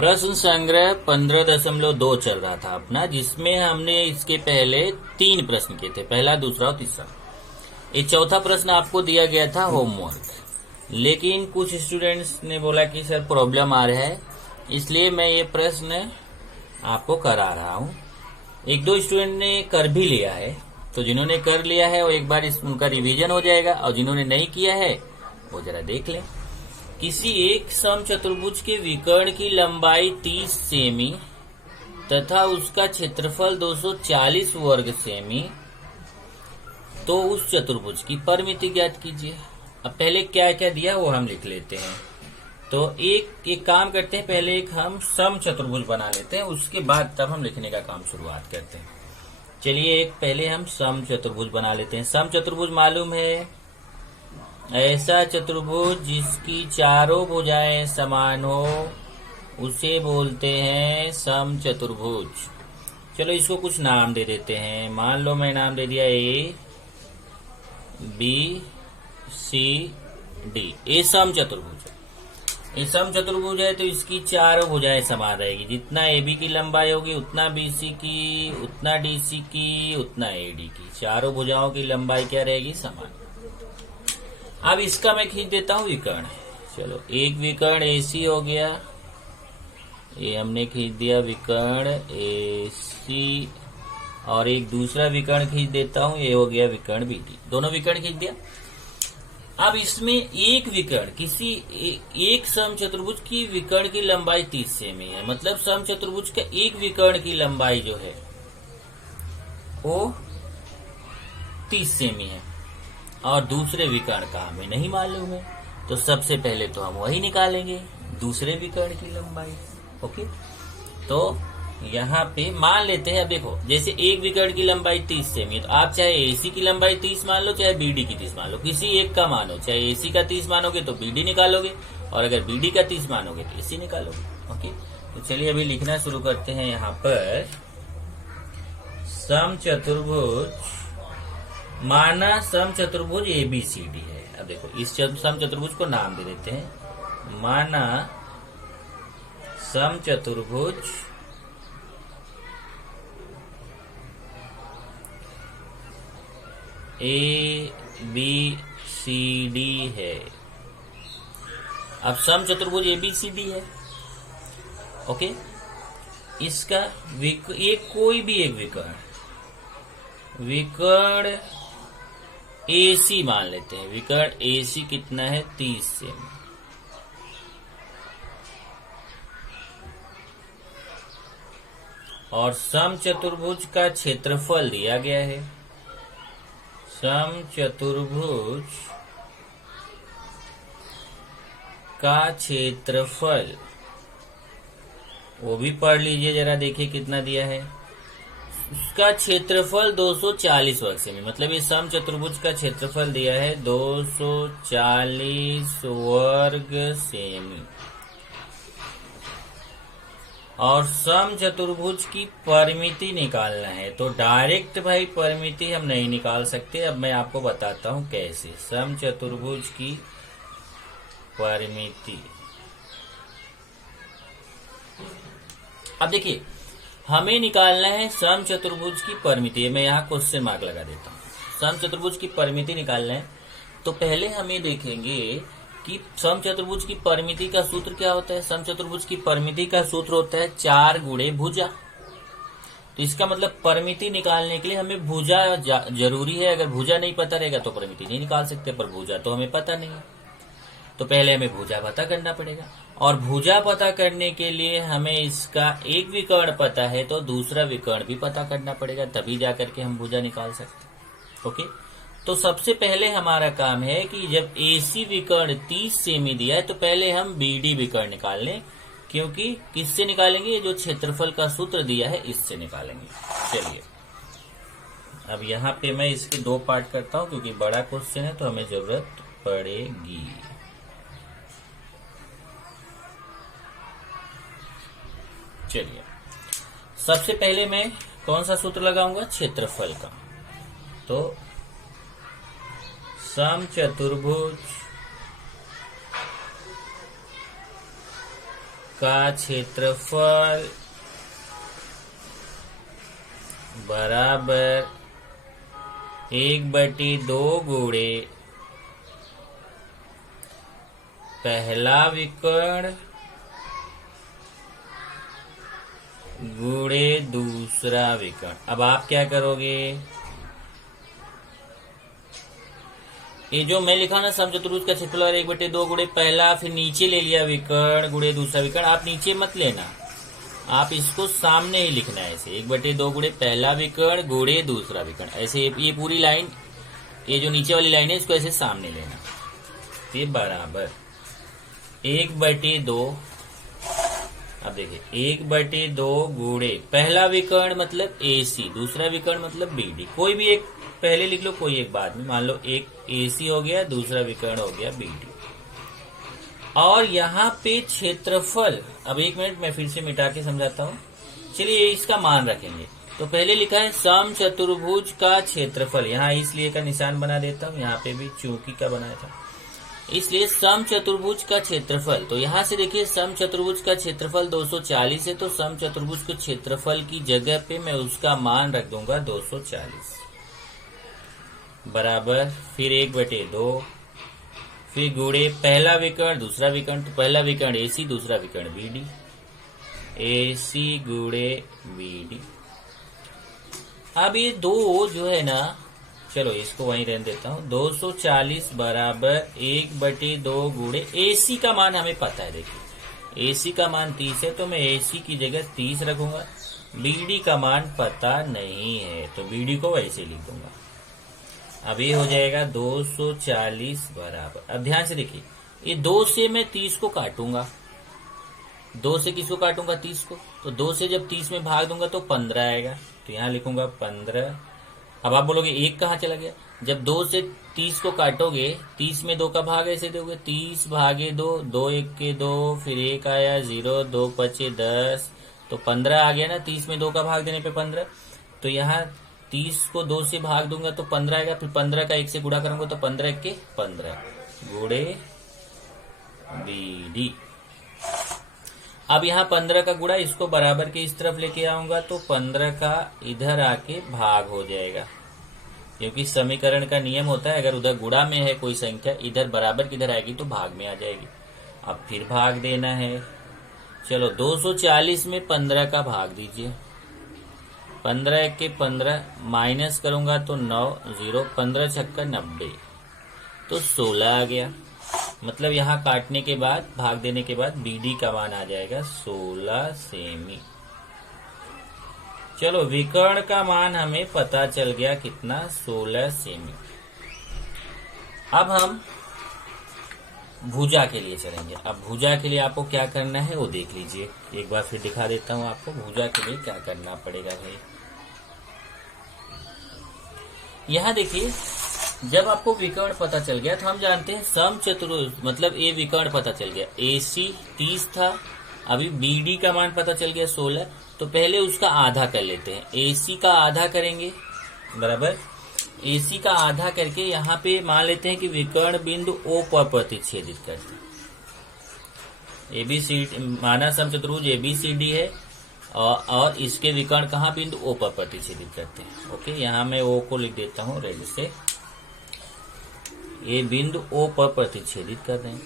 प्रश्न संग्रह 15.2 चल रहा था अपना, जिसमें हमने इसके पहले 3 प्रश्न किए थे, पहला, दूसरा और तीसरा। ये चौथा प्रश्न आपको दिया गया था होमवर्क, लेकिन कुछ स्टूडेंट्स ने बोला कि सर प्रॉब्लम आ रहा है, इसलिए मैं ये प्रश्न आपको करा रहा हूँ। एक दो स्टूडेंट ने कर भी लिया है, तो जिन्होंने कर लिया है वो एक बार उनका रिवीजन हो जाएगा, और जिन्होंने नहीं किया है वो जरा देख लें। किसी एक समचतुर्भुज के विकर्ण की लंबाई 30 सेमी तथा उसका क्षेत्रफल 240 वर्ग सेमी, तो उस चतुर्भुज की परिमिति ज्ञात कीजिए। अब पहले क्या क्या दिया वो हम लिख लेते हैं। तो एक काम करते हैं, पहले एक हम समचतुर्भुज बना लेते हैं, उसके बाद तब हम लिखने का काम शुरुआत करते हैं। चलिए एक पहले हम समचतुर्भुज बना लेते हैं। समचतुर्भुज मालूम है, ऐसा चतुर्भुज जिसकी चारों भुजाएं समान हो उसे बोलते हैं समचतुर्भुज। चलो इसको कुछ नाम दे देते हैं। मान लो मैं नाम दे दिया ए बी सी डी। ये समचतुर्भुज है। ये समचतुर्भुज है तो इसकी चारों भुजाएं समान रहेगी। जितना ए बी की लंबाई होगी उतना बी सी की, उतना डी सी की, उतना ए डी की। चारों भुजाओं की लंबाई क्या रहेगी? समान। अब इसका मैं खींच देता हूं विकर्ण। चलो एक विकर्ण AC हो गया, ये हमने खींच दिया विकर्ण AC, और एक दूसरा विकर्ण खींच देता हूं, ये हो गया विकर्ण BD। दोनों विकर्ण खींच दिया। अब इसमें एक विकर्ण किसी एक समचतुर्भुज की विकर्ण की लंबाई 30 सेमी है, मतलब समचतुर्भुज का एक विकर्ण की लंबाई जो है वो 30 सेमी है, और दूसरे विकर्ण का हमें नहीं मालूम है, तो सबसे पहले तो हम वही निकालेंगे, दूसरे विकर्ण की लंबाई। ओके, तो यहाँ पे मान लेते हैं। अब देखो, जैसे एक विकर्ण की लंबाई 30 सेमी है, तो आप चाहे AC की लंबाई 30 मान लो, चाहे BD की 30 मान लो, किसी एक का मानो। चाहे AC का 30 मानोगे तो BD निकालोगे, और अगर BD का 30 मानोगे तो AC निकालोगे। ओके, तो चलिए अभी लिखना शुरू करते हैं। यहाँ पर समचतुर्भुज माना समचतुर्भुज ABCD है। अब देखो इस समचतुर्भुज को नाम दे देते हैं, माना समचतुर्भुज ABCD है। अब समचतुर्भुज ABCD है। ओके, इसका कोई भी एक विकर्ण AC मान लेते हैं। विकर्ण AC कितना है? 30 सेमी। और समचतुर्भुज का क्षेत्रफल दिया गया है। समचतुर्भुज का क्षेत्रफल वो भी पढ़ लीजिए जरा, देखिए कितना दिया है। उसका क्षेत्रफल 240 वर्ग सेमी, मतलब ये समचतुर्भुज का क्षेत्रफल दिया है 240 वर्ग सेमी। और समचतुर्भुज की परिमिति निकालना है, तो डायरेक्ट भाई परिमिति हम नहीं निकाल सकते। अब मैं आपको बताता हूं कैसे। समचतुर्भुज की परिमिति, अब देखिए हमें निकालना है समचतुर्भुज की परिमिति। मैं यहाँ क्वेश्चन मार्क लगा देता हूँ। समचतुर्भुज की परिमिति निकालना है, तो पहले हमें देखेंगे कि समचतुर्भुज की परिमिति का सूत्र क्या होता है। समचतुर्भुज की परिमिति का सूत्र होता है 4 गुणे भुजा। तो इसका मतलब परिमिति निकालने के लिए हमें भुजा जरूरी है। अगर भुजा नहीं पता रहेगा तो परिमिति नहीं निकाल सकते, पर भुजा तो हमें पता नहीं है, तो पहले हमें भुजा पता करना पड़ेगा। और भुजा पता करने के लिए हमें इसका एक विकर्ण पता है, तो दूसरा विकर्ण भी पता करना पड़ेगा, तभी जाकर के हम भुजा निकाल सकते। ओके, तो सबसे पहले हमारा काम है कि जब AC विकर्ण 30 सेमी दिया है, तो पहले हम BD विकर्ण निकाल लें, क्योंकि किससे निकालेंगे? जो क्षेत्रफल का सूत्र दिया है इससे निकालेंगे। चलिए अब यहाँ पे मैं इसके 2 पार्ट करता हूँ, क्योंकि बड़ा क्वेश्चन है तो हमें जरूरत पड़ेगी। चलिए सबसे पहले मैं कौन सा सूत्र लगाऊंगा? क्षेत्रफल का। तो समचतुर्भुज का क्षेत्रफल बराबर 1/2 गुणे पहला विकर्ण गुणे दूसरा विकर्ण। अब आप क्या करोगे, ये जो मैं लिखा ना समचतुर्भुज का क्षेत्रफल और 1/2 गुणे पहला, फिर नीचे ले लिया विकर्ण गुणे दूसरा विकर्ण। आप नीचे मत लेना, आप इसको सामने ही लिखना है ऐसे, 1/2 गुणे पहला विकर्ण गुणे दूसरा विकर्ण। ऐसे ये पूरी लाइन, ये जो नीचे वाली लाइन है इसको ऐसे सामने लेना। ये बराबर 1/2। अब देखिए 1/2 गुणे पहला विकर्ण मतलब AC, दूसरा विकर्ण मतलब BD। कोई भी एक पहले लिख लो, कोई एक बाद में। मान लो एक AC हो गया, दूसरा विकर्ण हो गया BD। और यहाँ पे क्षेत्रफल, अब 1 मिनट मैं फिर से मिटा के समझाता हूँ। चलिए इसका मान रखेंगे। तो पहले लिखा है समचतुर्भुज का क्षेत्रफल, यहाँ इसलिए का निशान बना देता हूँ, यहाँ पे भी चूंकि का बनाया था, इसलिए समचतुर्भुज का क्षेत्रफल। तो यहाँ से देखिए समचतुर्भुज का क्षेत्रफल 240 है, तो समचतुर्भुज के क्षेत्रफल की जगह पे मैं उसका मान रख दूंगा 240 बराबर, फिर 1/2, फिर गुणे पहला विकर्ण दूसरा विकर्ण। तो पहला विकर्ण AC, दूसरा विकर्ण BD, AC गुणे BD। अब ये दो जो है ना, चलो इसको वहीं रहने देता हूँ। 240 बराबर 1/2 गुणे AC का मान हमें पता है। देखिए AC का मान 30 है, तो मैं AC की जगह 30 रखूंगा। BD का मान पता नहीं है, तो BD को वैसे लिख दूंगा। अब ये हो जाएगा 240 बराबर, अब ध्यान से देखिए, ये 2 से मैं 30 को काटूंगा। 2 से किसको काटूंगा, 30 को। तो 2 से जब 30 में भाग दूंगा तो 15 आएगा, तो यहाँ लिखूंगा 15। अब आप बोलोगे 1 कहाँ चला गया। जब 2 से 30 को काटोगे, 30 में 2 का भाग ऐसे दोगे, 30 भागे 2, 2 1 के 2, फिर 1 आया 0, 2 5 10, तो 15 आ गया ना। 30 में 2 का भाग देने पे 15, तो यहाँ 30 को 2 से भाग दूंगा तो 15 आएगा, फिर 15 का 1 से गुणा करूंगा तो 15 के 15 गुणे BD। अब यहाँ 15 का गुणा इसको बराबर के इस तरफ लेके आऊंगा, तो 15 का इधर आके भाग हो जाएगा, क्योंकि समीकरण का नियम होता है अगर उधर गुणा में है कोई संख्या, इधर बराबर किधर आएगी तो भाग में आ जाएगी। अब फिर भाग देना है। चलो 240 में 15 का भाग दीजिए। 15 के 15 माइनस करूंगा तो 9, 0, 15 छक्का 90, तो 16 आ गया। मतलब यहाँ काटने के बाद, भाग देने के बाद BD का मान आ जाएगा 16 सेमी। चलो विकर्ण का मान हमें पता चल गया कितना, 16 सेमी। अब हम भुजा के लिए चलेंगे। अब भुजा के लिए आपको क्या करना है वो देख लीजिए, एक बार फिर दिखा देता हूँ आपको भुजा के लिए क्या करना पड़ेगा भाई। यहाँ देखिए, जब आपको विकर्ण पता चल गया तो हम जानते हैं समचतुर्भुज, मतलब ये विकर्ण पता चल गया। AC 30 था, अभी BD का मान पता चल गया 16, तो पहले उसका आधा कर लेते हैं। AC का आधा करेंगे बराबर, AC का आधा करके यहाँ पे मान लेते हैं कि विकर्ण बिंदु O पर प्रतिच्छेदित करते हैं। ABCD माना समचतुर्भुज ABCD है, और इसके विकर्ण कहाँ बिंदु O पर प्रतिच्छेदित करते हैं। ओके, यहाँ मैं O को लिख देता हूँ रेड से, ये बिंदु O पर प्रतिच्छेदित कर रहे हैं।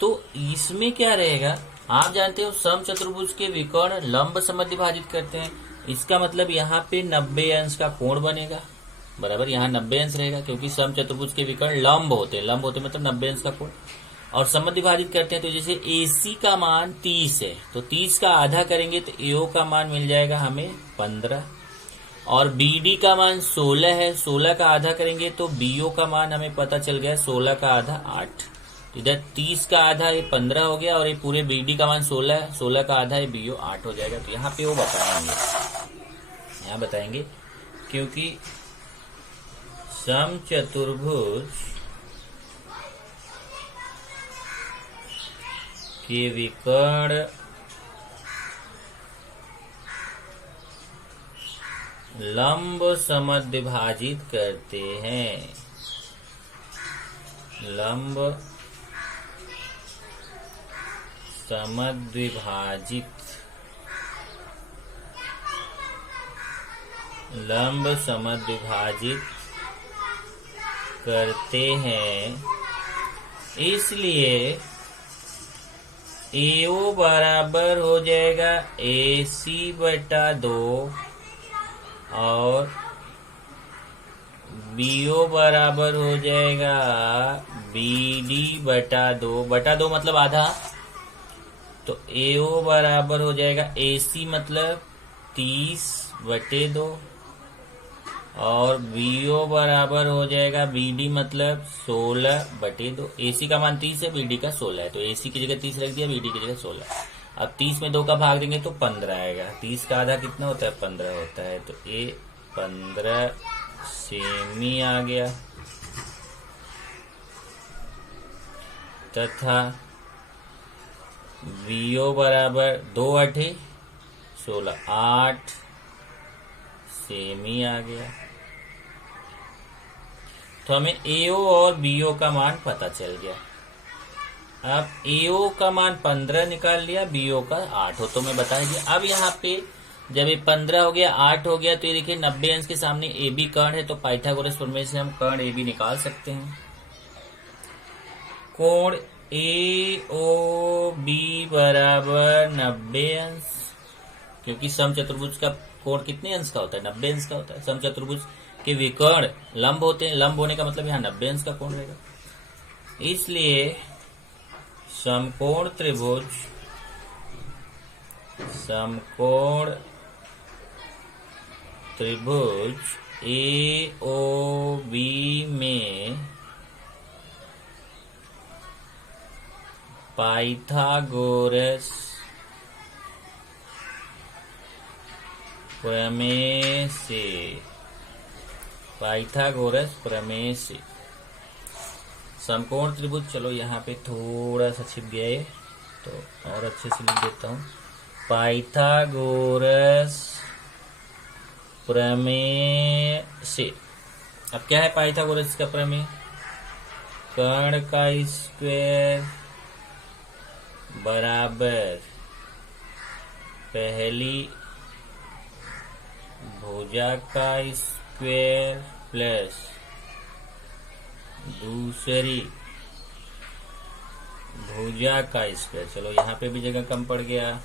तो इसमें क्या रहेगा, आप जानते हो समचतुर्भुज के विकर्ण लंब समद्विभाजित करते हैं। इसका मतलब यहाँ पे 90 अंश का कोण बनेगा बराबर, यहाँ 90 अंश रहेगा, क्योंकि समचतुर्भुज के विकर्ण लंब होते हैं, लंब होते मतलब 90 अंश का कोण। और समद्विभाजित करते हैं, तो जैसे AC का मान 30 है, तो 30 का आधा करेंगे तो AO का मान मिल जाएगा हमें 15, और BD का मान 16 है, 16 का आधा करेंगे तो BO का मान हमें पता चल गया 16 का आधा 8। तो इधर 30 का आधा ये 15 हो गया, और ये पूरे BD का मान 16 है, 16 का आधा ये BO 8 हो जाएगा। तो यहाँ पे वो बताएंगे, यहाँ बताएंगे, क्योंकि समचतुर्भुज के विकर्ण लंब समद्विभाजित करते हैं, लंब समद्विभाजित लंब समद्विभाजित करते हैं, इसलिए AO बराबर हो जाएगा AC बटा 2 और BO बराबर हो जाएगा BD बटा 2 मतलब आधा। तो AO बराबर हो जाएगा AC मतलब 30/2 और BO बराबर हो जाएगा BD मतलब 16/2। AC का मान 30 है, BD का 16 है, तो AC की जगह 30 रख दिया, BD की जगह 16। अब 30 में 2 का भाग देंगे तो 15 आएगा। 30 का आधा कितना होता है? 15 होता है, तो ये 15 सेमी आ गया। तथा BO बराबर 2/8 16 8 सेमी आ गया। तो हमें AO और BO का मान पता चल गया। अब AO का मान 15 निकाल लिया, BO का 8 हो तो मैं बता दिया। अब यहाँ पे जब ये 15 हो गया 8 हो गया तो ये देखिए 90 अंश के सामने AB कर्ण है, तो पाइथागोरस प्रमेय से हम कर्ण AB निकाल सकते हैं। कोण AOB बराबर 90 अंश, क्योंकि समचतुर्भुज का कोण कितने अंश का होता है? 90 अंश का होता है। समचतुर्भुज के विकर्ण लंब होते हैं, लंब होने का मतलब यहाँ 90 अंश का कोण रहेगा। इसलिए समकोण त्रिभुज AOB में पाइथागोरस प्रमेय से समकोण त्रिभुज, चलो यहाँ पे थोड़ा सा छिप गया है तो और अच्छे से लिख देता हूँ। पाइथागोरस प्रमेय से, अब क्या है पाइथागोरस का प्रमेय? कर्ण का स्क्वायर बराबर पहली भुजा का स्क्वायर प्लस दूसरी भुजा का स्क्वायर। चलो यहाँ पे भी जगह कम पड़ गया,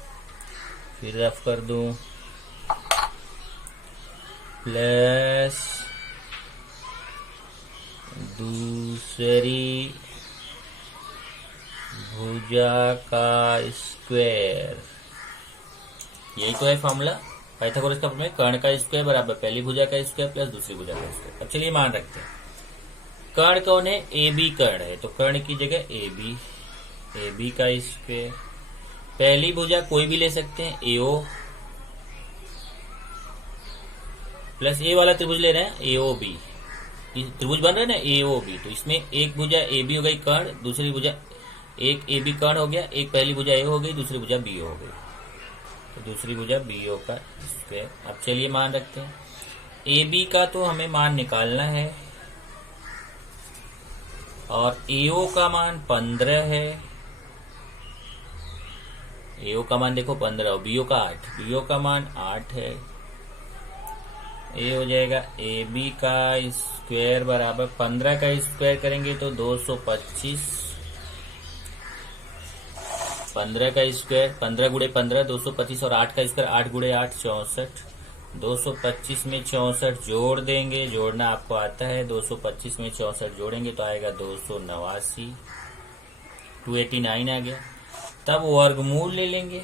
फिर रफ कर दूं, प्लस दूसरी भुजा का स्क्वायर। यही तो है फॉर्मूला पाइथागोरस का प्रमेय, कर्ण का स्क्वायर बराबर पहली भुजा का स्क्वायर प्लस दूसरी भुजा का स्क्वायर। अब चलिए मान रखते हैं। कर्ण कौन है? AB कर्ण है, तो कर्ण की जगह AB का स्क्वायर। पहली भुजा कोई भी ले सकते हैं, AO प्लस A वाला त्रिभुज ले रहे हैं AOB। त्रिभुज बन रहा है ना AOB, तो इसमें एक भुजा AB हो गई कर्ण, दूसरी भुजा एक AB कर्ण हो गया, एक पहली भुजा A हो गई, दूसरी भुजा BO हो गई, तो दूसरी भुजा BO का स्क्वायर। अब चलिए मान रखते हैं। AB का तो हमें मान निकालना है और AO का मान 15 है। AO का मान देखो 15 और BO का 8, BO का मान 8 है। ये हो जाएगा AB का स्क्वायर बराबर 15 का स्क्वायर करेंगे तो 225, 15 का स्क्वायर 15 गुणे 15 225 और 8 का स्क्वायर 8 गुणे 8 64। 225 में 64 जोड़ देंगे, जोड़ना आपको आता है। 225 में 64 जोड़ेंगे तो आएगा 289, 289 आ गया। तब वर्गमूल ले लेंगे,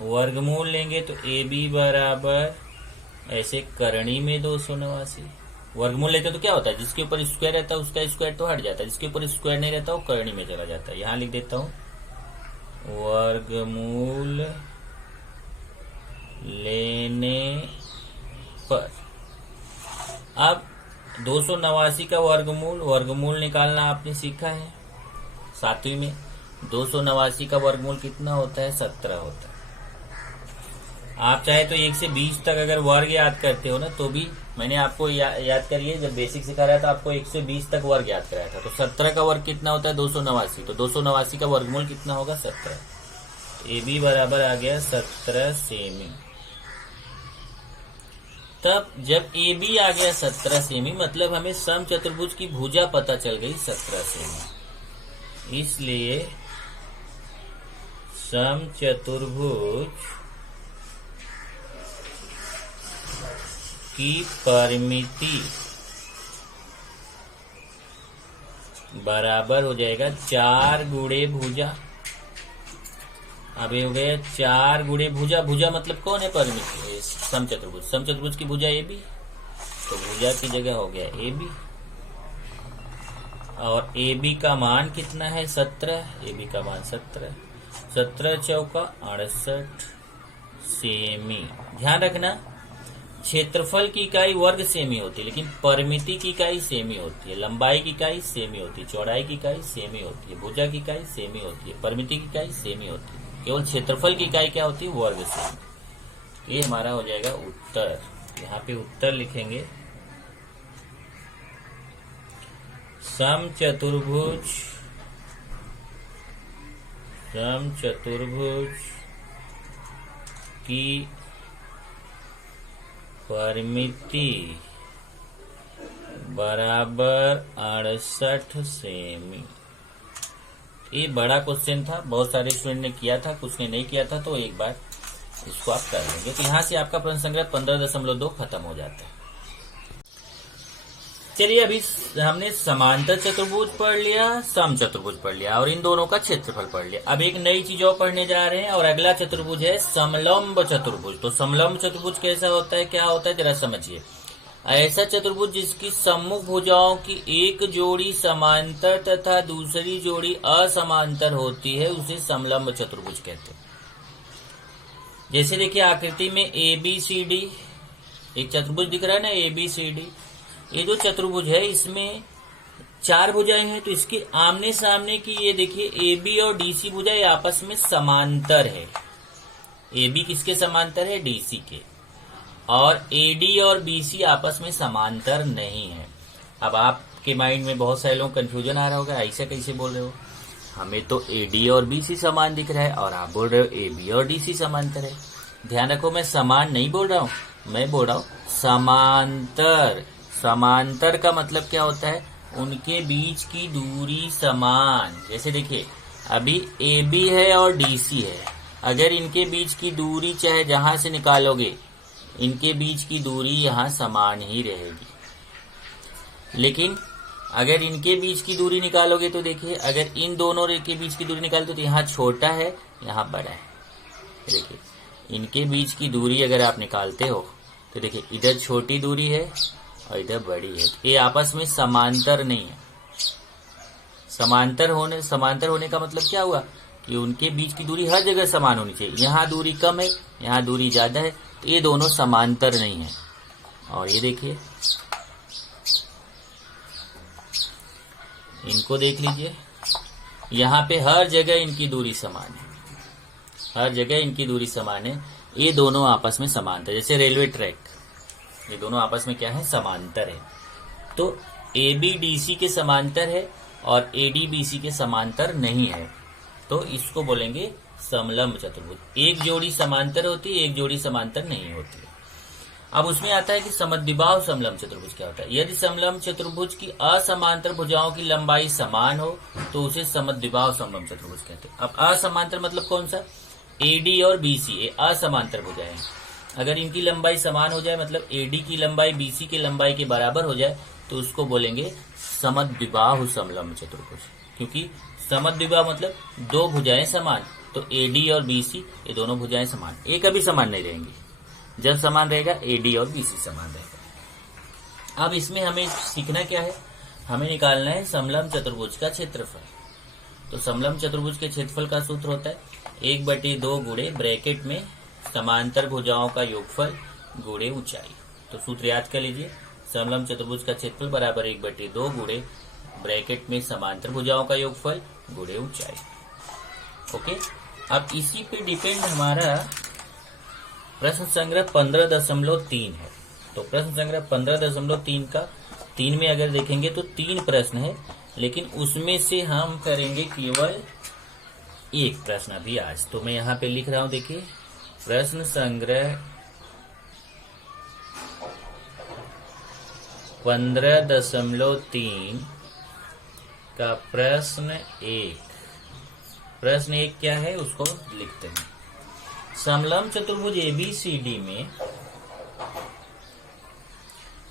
वर्गमूल लेंगे तो AB बराबर ऐसे करणी में 289। वर्गमूल लेते तो क्या होता है? जिसके ऊपर स्क्वायर रहता है उसका स्क्वायर तो हट जाता है, जिसके ऊपर स्क्वायर नहीं रहता वो करणी में चला जाता है। यहां लिख देता हूं वर्गमूल लेने पर। अब 289 का वर्गमूल निकालना आपने सीखा है 7वीं में। 289 का वर्गमूल कितना होता है? 17 होता है। आप चाहे तो 1 से 20 तक अगर वर्ग याद करते हो ना, तो भी मैंने आपको याद करिए, जब बेसिक सिखा रहा था आपको 1 से 20 तक वर्ग याद कराया था। तो 17 का वर्ग कितना होता है? 289। तो 289 का वर्गमूल कितना होगा? 17। AB बराबर आ गया 17 सेमी। तब जब AB आ गया 17 सेमी मतलब हमें समचतुर्भुज की भुजा पता चल गई 17 सेमी। इसलिए समचतुर्भुज की परिमिति बराबर हो जाएगा 4 गुणे भुजा। अब ये हो गया 4 गुणे भुजा। भुजा मतलब कौन है? परिमिति, समचतुर्भुज। समचतुर्भुज की भुजा AB, तो भुजा की जगह हो गया AB। और AB का मान कितना है? 17। AB का मान 17। 17 चौका 68 सेमी। ध्यान रखना, क्षेत्रफल की इकाई वर्ग सेमी होती है, लेकिन परिमिति की इकाई सेमी होती है। लंबाई की इकाई सेमी होती है, चौड़ाई की इकाई सेमी होती है, भुजा की इकाई सेमी होती है, परिमिति की इकाई सेमी होती है। केवल क्षेत्रफल की इकाई क्या होती है? वर्ग सेमी। ये हमारा हो जाएगा उत्तर। यहाँ पे उत्तर लिखेंगे समचतुर्भुज की परिमिति बराबर 68 सेमी। ये बड़ा क्वेश्चन था, बहुत सारे स्टूडेंट ने किया था, कुछ ने नहीं किया था, तो एक बार इसको आप कर लेंगे। तो यहाँ से आपका प्रश्न संग्रह 15.2 खत्म हो जाता है। चलिए, अभी हमने समांतर चतुर्भुज पढ़ लिया, समचतुर्भुज पढ़ लिया और इन दोनों का क्षेत्रफल पढ़ लिया। अब एक नई चीज और पढ़ने जा रहे हैं और अगला चतुर्भुज है समलंब चतुर्भुज। तो समलंब चतुर्भुज कैसा होता है, क्या होता है, जरा समझिए। ऐसा चतुर्भुज जिसकी सम्मुख भुजाओं की एक जोड़ी समांतर तथा दूसरी जोड़ी असमांतर होती है, उसे समलंब चतुर्भुज कहते हैं। जैसे देखिए आकृति में ABCD एक चतुर्भुज दिख रहा है ना, ABCD। ये जो चतुर्भुज है इसमें 4 भुजाएं हैं, तो इसके आमने सामने की ये देखिए AB और DC भुजा ये आपस में समांतर है। AB किसके समांतर है? DC के। और AD और BC आपस में समांतर नहीं है। अब आपके माइंड में बहुत सारे लोग कंफ्यूजन आ रहा होगा, ऐसा कैसे बोल रहे हो, हमें तो AD और BC समान दिख रहा है और आप बोल रहे हो AB और DC समांतर है। ध्यान रखो, मैं समान नहीं बोल रहा हूँ, मैं बोल रहा हूँ समांतर। समांतर का मतलब क्या होता है? उनके बीच की दूरी समान। जैसे देखिए अभी AB है और DC है, अगर इनके बीच की दूरी चाहे जहां से निकालोगे, इनके बीच की दूरी यहाँ समान ही रहेगी। लेकिन अगर इनके बीच की दूरी निकालोगे तो देखिए, अगर इन दोनों के बीच की दूरी निकालते तो यहाँ छोटा है, यहाँ बड़ा है। देखिए इनके बीच की दूरी अगर आप निकालते हो तो देखिए इधर छोटी दूरी है और इधर बड़ी है। ये आपस में समांतर नहीं है। समांतर होने का मतलब क्या हुआ कि उनके बीच की दूरी हर जगह समान होनी चाहिए। यहाँ दूरी कम है, यहाँ दूरी ज्यादा है, तो ये दोनों समांतर नहीं है। और ये देखिए, इनको देख लीजिए, यहाँ पे हर जगह इनकी दूरी समान है, हर जगह इनकी दूरी समान है। ये दोनों आपस में समांतर, जैसे रेलवे ट्रैक, ये दोनों आपस में क्या है? समांतर है। तो AB DC के समांतर है और AD BC के समांतर नहीं है, तो इसको बोलेंगे समलंब चतुर्भुज। एक जोड़ी समांतर होती है, एक जोड़ी समांतर नहीं होती है। अब उसमें आता है कि समद्विबाहु समलंब चतुर्भुज क्या होता है। यदि समलंब चतुर्भुज की असमांतर भुजाओं की लंबाई समान हो तो उसे समद्विबाहु समलंब चतुर्भुज कहते हैं। अब असमांतर मतलब कौन सा? AD और BC ये असमांतर भुजाएं। अगर इनकी लंबाई समान हो जाए, मतलब AD की लंबाई BC की लंबाई के बराबर हो जाए, तो उसको बोलेंगे समद्विबाहु समलंब चतुर्भुज। क्योंकि समद्विबाहु मतलब दो भुजाएं समान, तो AD और BC ये दोनों भुजाएं समान। ये कभी समान नहीं रहेंगी। जब समान रहेगा AD और BC समान रहेगा। अब इसमें हमें सीखना क्या है? हमें निकालना है समलंब चतुर्भुज का क्षेत्रफल। तो समलंब चतुर्भुज के क्षेत्रफल का सूत्र होता है 1/2 गुणे ब्रैकेट में समांतर भुजाओं का योगफल गुणे ऊंचाई। तो सूत्र याद कर लीजिए, समलंब चतुर्भुज का क्षेत्रफल बराबर 1/2 गुणे ब्रैकेट में समांतर भुजाओं का योगफल गुणे ऊंचाई। ओके, अब इसी पे डिपेंड हमारा प्रश्न संग्रह 15.3 है। तो प्रश्न संग्रह 15.3 का 3 में अगर देखेंगे तो 3 प्रश्न है, लेकिन उसमें से हम करेंगे केवल एक प्रश्न अभी आज तो मैं यहाँ पे लिख रहा हूं, देखिए प्रश्न संग्रह 15.3 का प्रश्न एक क्या है उसको लिखते हैं। समलंब चतुर्भुज ABCD में,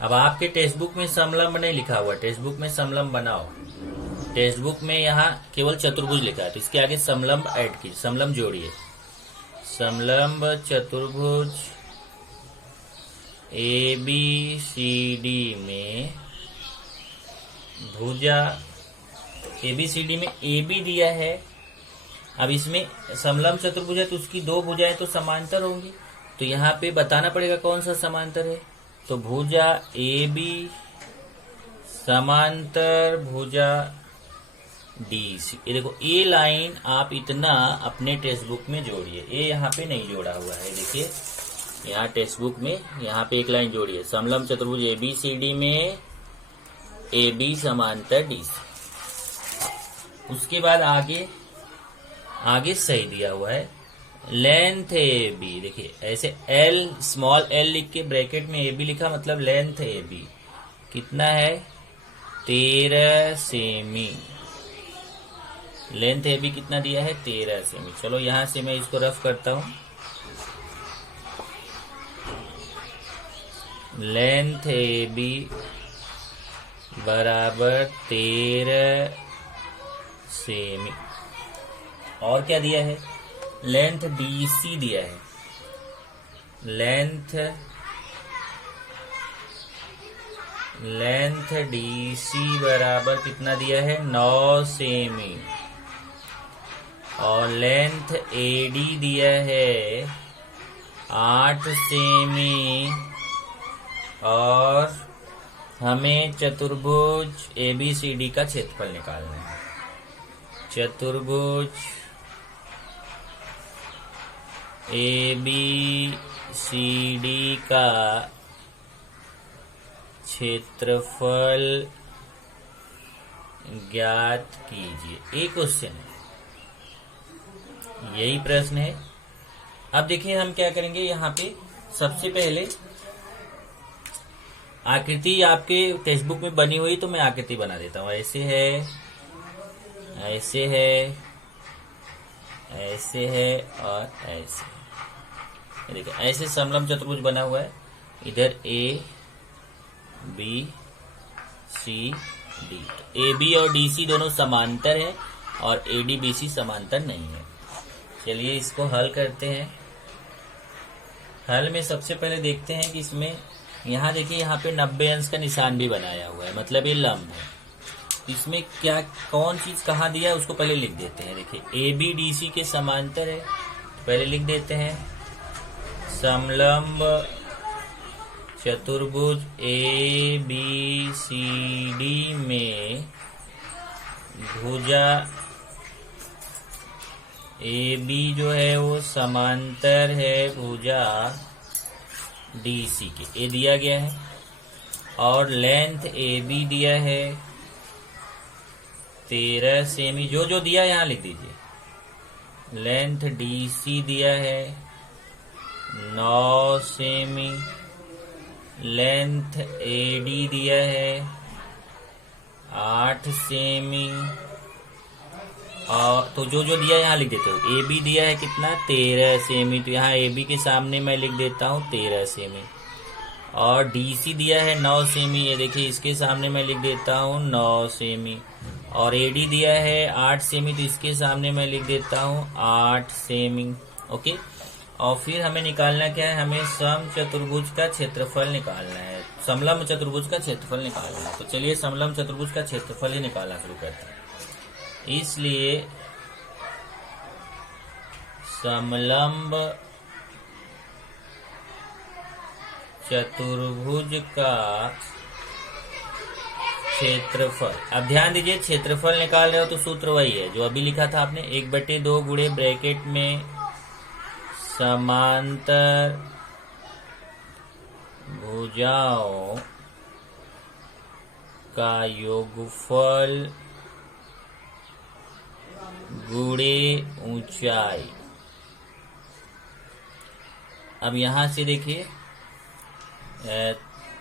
अब आपके टेक्स्ट बुक में समलंब नहीं लिखा हुआ, टेक्स्ट बुक में समलंब बनाओ। टेक्स्ट बुक में यहाँ केवल चतुर्भुज लिखा है, तो इसके आगे समलंब ऐड कीजिए, समलंब जोड़िए। समलंब चतुर्भुज ABCD में भुजा, ABCD में AB दिया है। अब इसमें समलंब चतुर्भुज है तो उसकी दो भुजाएं तो समांतर होंगी, तो यहाँ पे बताना पड़ेगा कौन सा समांतर है। तो भुजा AB समांतर भुजा DC। ये देखो ए लाइन आप इतना अपने टेक्स्ट बुक में जोड़िए, ए यहाँ पे नहीं जोड़ा हुआ है, देखिए यहाँ टेक्स्ट बुक में यहाँ पे एक लाइन जोड़िए। समलंब चतुर्भुज ABCD में AB समांतर DC। उसके बाद आगे सही दिया हुआ है, लेंथ AB, देखिए ऐसे L स्मॉल l लिख के ब्रैकेट में AB लिखा, मतलब लेंथ AB कितना है 13 सेमी। लेंथ AB कितना दिया है 13 सेमी। चलो यहां से मैं इसको रफ करता हूं। लेंथ AB बराबर 13 सेमी। और क्या दिया है, लेंथ DC दिया है। लेंथ DC बराबर कितना दिया है 9 सेमी। और लेंथ AD दिया है 8 सेमी। और हमें चतुर्भुज ABCD का क्षेत्रफल निकालना है। चतुर्भुज ABCD का क्षेत्रफल ज्ञात कीजिए, एक क्वेश्चन है, यही प्रश्न है। अब देखिए हम क्या करेंगे, यहाँ पे सबसे पहले आकृति आपके टेक्स्ट बुक में बनी हुई तो मैं आकृति बना देता हूँ। ऐसे है, ऐसे है, ऐसे है और ऐसे। देखिए ऐसे समलंब चतुर्भुज बना हुआ है। इधर ABCD, AB और DC दोनों समांतर है और ADBC समांतर नहीं है। चलिए इसको हल करते हैं। हल में सबसे पहले देखते हैं कि इसमें यहाँ देखिए यहाँ पे 90 अंश का निशान भी बनाया हुआ है, मतलब ये लंब है। इसमें क्या कौन चीज कहाँ दिया है उसको पहले लिख देते हैं। देखिए ABDC के समांतर है, तो पहले लिख देते हैं समलंब चतुर्भुज ABCD में भुजा AB जो है वो समांतर है भुजा DC के, ये दिया गया है। और लेंथ AB दिया है 13 सेमी, जो जो दिया यहाँ लिख दीजिए। लेंथ DC दिया है 9 सेमी। लेंथ AD दिया है 8 सेमी। और तो जो जो दिया यहाँ लिख देते हो। AB दिया है कितना 13 सेमी, तो यहाँ AB के सामने मैं लिख देता हूँ 13 सेमी। और DC दिया है 9 सेमी, ये देखिए इसके सामने मैं लिख देता हूँ 9 सेमी। और AD दिया है 8 सेमी, तो इसके सामने मैं लिख देता हूँ 8 सेमी। ओके, और फिर हमें निकालना क्या है, हमें समचतुर्भुज का क्षेत्रफल निकालना है, समलंब चतुर्भुज का क्षेत्रफल निकालना है। तो चलिए समलंब चतुर्भुज का क्षेत्रफल ही निकालना शुरू करते हैं। इसलिए समलंब चतुर्भुज का क्षेत्रफल, अब ध्यान दीजिए क्षेत्रफल निकाल रहे हो तो सूत्र वही है जो अभी लिखा था आपने, 1/2 गुणे ब्रैकेट में समांतर भुजाओं का योगफल गुणे ऊंचाई। अब यहां से देखिए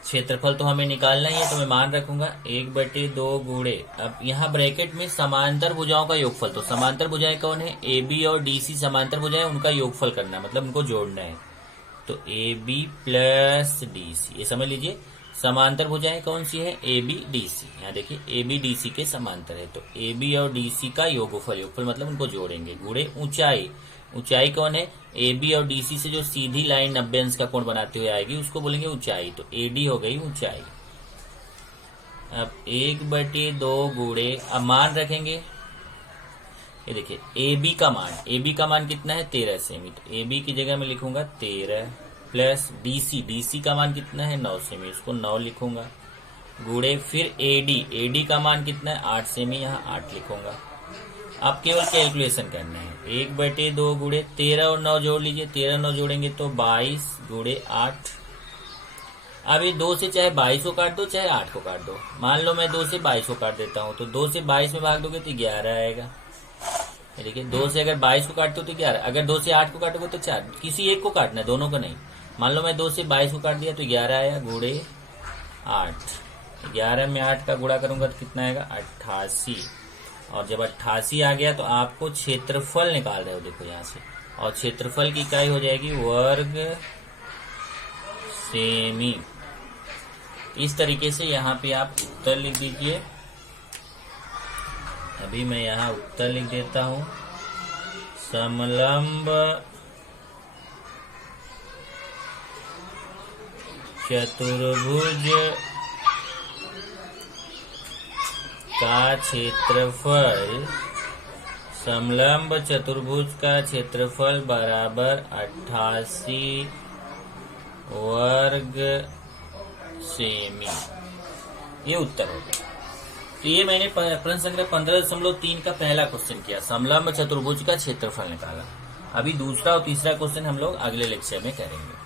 क्षेत्रफल तो हमें निकालना ही है, तो मैं मान रखूंगा 1/2 गुणे, अब यहाँ ब्रैकेट में समांतर भुजाओं का योगफल, तो समांतर भुजाएं कौन है, ए बी और डी सी समांतर भुजाएं, उनका योगफल करना है, मतलब उनको जोड़ना है। तो A B plus D C, ये समझ लीजिए समांतर भुजाएं कौन सी है, ए बी डी सी। यहाँ देखिए ए बी डी सी के समांतर है, तो ए बी और डी सी का योगफल मतलब उनको जोड़ेंगे। गुणे ऊंचाई, ऊंचाई कौन है, ए बी और डी सी से जो सीधी लाइन 90 अंश का कोण बनाते हुए आएगी उसको बोलेंगे ऊंचाई, तो ए डी हो गई ऊंचाई। अब 1/2 गुणे, अब मान रखेंगे, ये देखिए ए बी का मान, ए बी का मान कितना है 13 सेमी, तो ए बी की जगह में लिखूंगा 13 plus D C, D C का मान कितना है 9 सेमी, उसको 9 लिखूंगा। गुणे फिर ए डी का मान कितना है 8 सेमी, यहाँ 8 लिखूंगा। आप केवल कैलकुलेशन करना है, 1/2 गुणे 13 और 9 जोड़ लीजिए, 13 9 जोड़ेंगे तो 22 गुणे 8। अब ये 2 से चाहे 22 को काट दो चाहे 8 को काट दो, मान लो मैं 2 से 22 को काट देता हूँ, तो 2 से 22 में भाग दोगे तो 11 आएगा। देखिए 2 से अगर 22 को काटते हो तो 11, अगर 2 से 8 को काटोगे तो 4, किसी एक को काटना है, दोनों को नहीं। मान लो मैं 2 से 22 को काट दिया तो 11 आया, गुणे 8, 11 में 8 का गुणा करूंगा तो कितना आएगा 88, और जब 88 आ गया तो आपको क्षेत्रफल निकाल रहे हो, देखो यहाँ से, और क्षेत्रफल की इकाई हो जाएगी वर्ग सेमी। इस तरीके से यहाँ पे आप उत्तर लिख दीजिए। अभी मैं यहाँ उत्तर लिख देता हूँ, समलंब चतुर्भुज का क्षेत्रफल, समलंब चतुर्भुज का क्षेत्रफल बराबर 88 वर्ग सेमी, ये उत्तर हो गया। तो ये मैंने प्रश्न संख्या 15.3 का पहला क्वेश्चन किया, समलंब चतुर्भुज का क्षेत्रफल निकाला। अभी दूसरा और तीसरा क्वेश्चन हम लोग अगले लेक्चर में करेंगे।